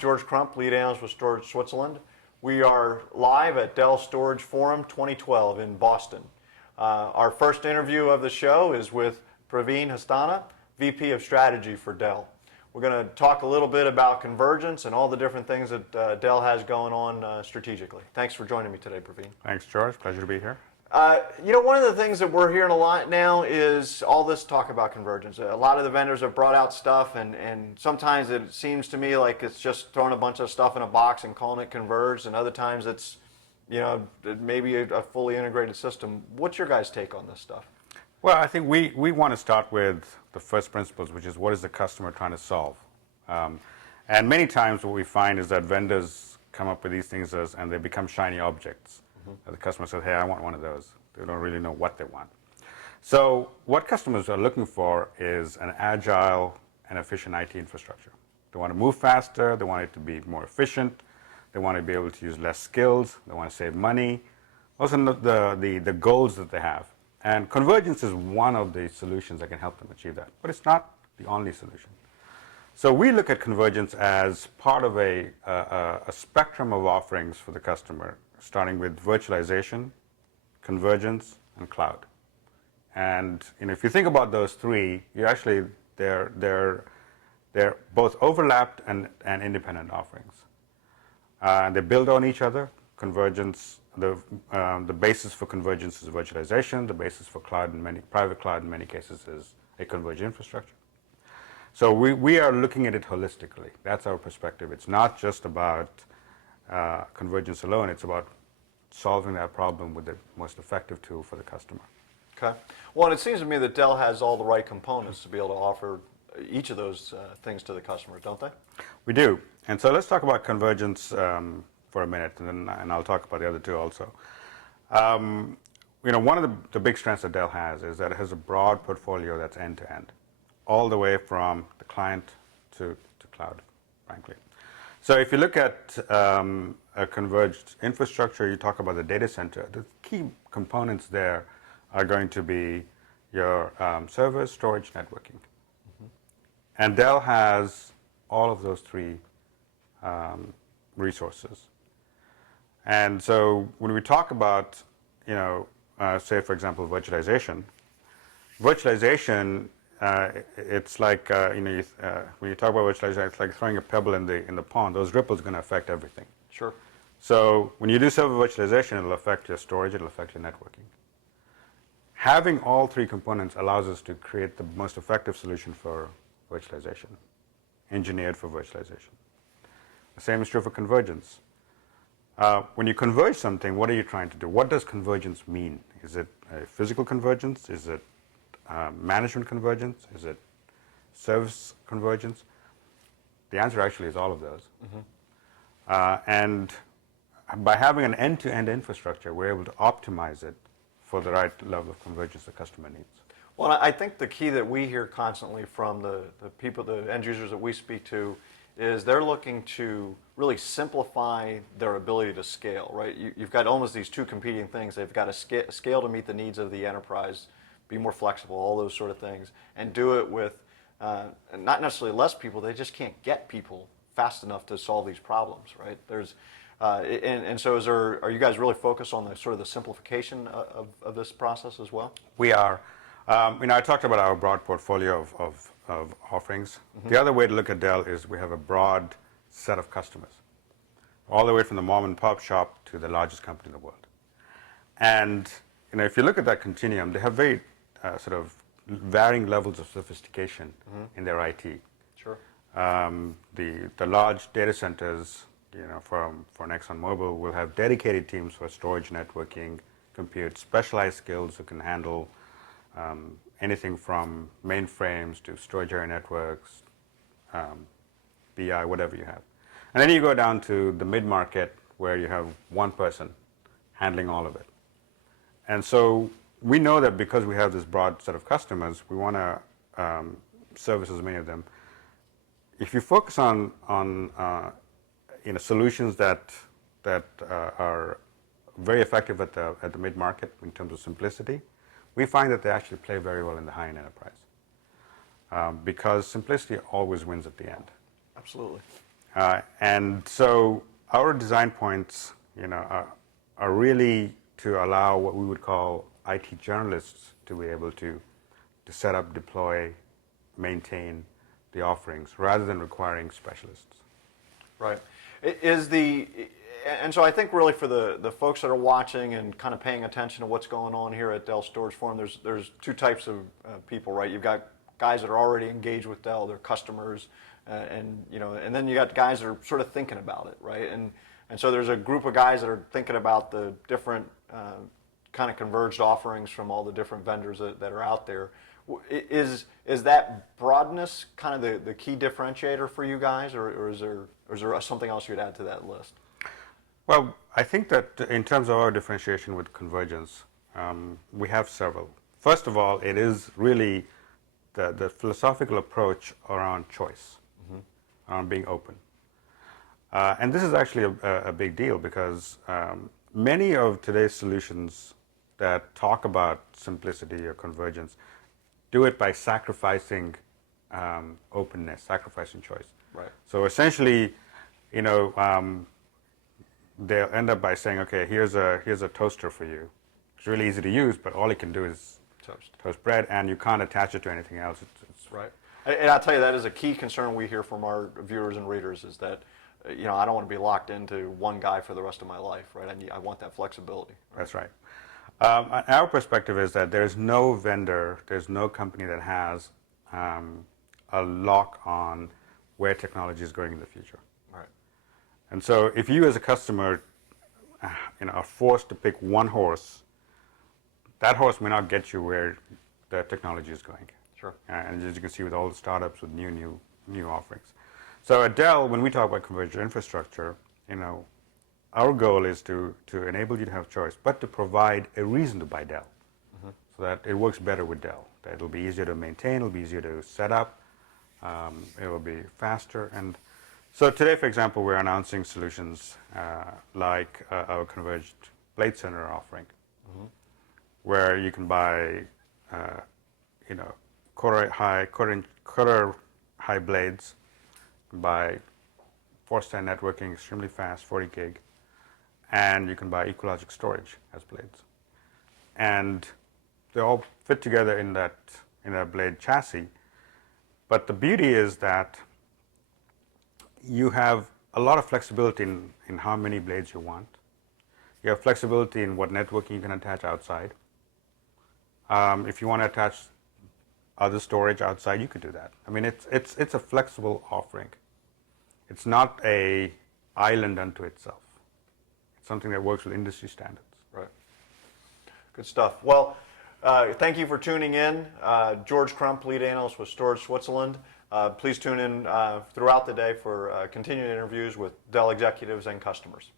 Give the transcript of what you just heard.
George Crump, lead analyst with Storage Switzerland. We are live at Dell Storage Forum 2012 in Boston. Our first interview of the show is with Praveen Asthana, VP of Strategy for Dell. We're going to talk a little bit about Convergence and all the different things that Dell has going on strategically. Thanks for joining me today, Praveen. Thanks, George. Pleasure to be here. One of the things that we're hearing a lot now is all this talk about convergence. A lot of the vendors have brought out stuff, and sometimes it seems to me like it's just throwing a bunch of stuff in a box and calling it converged, and other times it's, maybe a fully integrated system. What's your guys' take on this stuff? Well, I think we want to start with the first principles, which is what is the customer trying to solve? And many times what we find is that vendors come up with these things and they become shiny objects. The customer says, hey, I want one of those. They don't really know what they want. So what customers are looking for is an agile and efficient IT infrastructure. They want to move faster. They want it to be more efficient. They want to be able to use less skills. They want to save money. Those are the goals that they have. And Convergence is one of the solutions that can help them achieve that. But it's not the only solution. So we look at Convergence as part of a spectrum of offerings for the customer, starting with virtualization, convergence, and cloud. And if you think about those three, they're both overlapped and independent offerings. They build on each other. Convergence, the basis for convergence is virtualization. The basis for private cloud in many cases is a converged infrastructure. So we are looking at it holistically. That's our perspective. It's not just about convergence alone. It's about solving that problem with the most effective tool for the customer. Okay. Well, and it seems to me that Dell has all the right components to be able to offer each of those things to the customers, don't they? We do. And so let's talk about convergence for a minute, and I'll talk about the other two also. One of the big strengths that Dell has is that it has a broad portfolio that's end-to-end, all the way from the client to cloud, frankly. So if you look at a converged infrastructure, you talk about the data center, the key components there are going to be your servers, storage, networking. And Dell has all of those three resources. And so when we talk about, say, for example, virtualization, it's like when you talk about virtualization, it's like throwing a pebble in the pond. Those ripples are going to affect everything. Sure. So when you do server virtualization, it'll affect your storage, it'll affect your networking. Having all three components allows us to create the most effective solution for virtualization, engineered for virtualization. The same is true for convergence. When you converge something, what are you trying to do? What does convergence mean? Is it a physical convergence? Is it management convergence? Is it service convergence? The answer actually is all of those. And by having an end-to-end infrastructure, we're able to optimize it for the right level of convergence the customer needs. Well, I think the key that we hear constantly from the people, the end users that we speak to, is they're looking to really simplify their ability to scale, right? You've got almost these two competing things. They've got to scale to meet the needs of the enterprise, be more flexible, all those sort of things, and do it with not necessarily less people. They just can't get people fast enough to solve these problems, right? So are you guys really focused on the sort of the simplification of this process as well? We are. I talked about our broad portfolio of offerings. The other way to look at Dell is we have a broad set of customers, all the way from the mom and pop shop to the largest company in the world. And if you look at that continuum, they have very sort of varying levels of sophistication in their IT. Sure. The large data centers, for ExxonMobil, will have dedicated teams for storage, networking, compute, specialized skills who can handle anything from mainframes to storage area networks, BI, whatever you have. And then you go down to the mid-market where you have one person handling all of it. And so we know that because we have this broad set of customers, we want to service as many of them. If you focus on solutions that are very effective at the mid-market in terms of simplicity, we find that they actually play very well in the high-end enterprise because simplicity always wins at the end. Absolutely. And so our design points, are really to allow what we would call IT generalists to be able to set up, deploy, maintain the offerings rather than requiring specialists. Right. And so I think really for the folks that are watching and kind of paying attention to what's going on here at Dell Storage Forum, there's two types of people, right? You've got guys that are already engaged with Dell, they're customers, and then you got guys that are sort of thinking about it, right? And so there's a group of guys that are thinking about the different kind of converged offerings from all the different vendors that are out there. Is that broadness kind of the key differentiator for you guys, or is there something else you'd add to that list? Well, I think that in terms of our differentiation with Convergence, we have several. First of all, it is really the philosophical approach around choice, around being open. And this is actually a big deal because many of today's solutions that talk about simplicity or convergence do it by sacrificing openness, sacrificing choice. Right. So essentially, they'll end up by saying, okay, here's a toaster for you. It's really easy to use, but all it can do is toast bread, and you can't attach it to anything else. It's right. And I'll tell you, that is a key concern we hear from our viewers and readers is that, I don't want to be locked into one guy for the rest of my life, right? I want that flexibility. Right? That's right. Our perspective is that there's no vendor, there's no company that has a lock on where technology is going in the future. Right. And so if you as a customer are forced to pick one horse, that horse may not get you where the technology is going. Sure. And as you can see with all the startups with new offerings. So at Dell, when we talk about converged infrastructure, our goal is to enable you to have choice, but to provide a reason to buy Dell, so that it works better with Dell. That it'll be easier to maintain, it'll be easier to set up, it will be faster. And so today, for example, we're announcing solutions like our converged blade center offering, where you can buy, quarter high blades, buy 4-stand networking, extremely fast, 40 gig, and you can buy EqualLogic storage as blades. And they all fit together in that blade chassis. But the beauty is that you have a lot of flexibility in how many blades you want. You have flexibility in what networking you can attach outside. If you want to attach other storage outside, you could do that. I mean, it's a flexible offering. It's not an island unto itself. It's something that works with industry standards. Right. Good stuff. Well, thank you for tuning in. George Crump, lead analyst with Storage Switzerland. Please tune in throughout the day for continuing interviews with Dell executives and customers.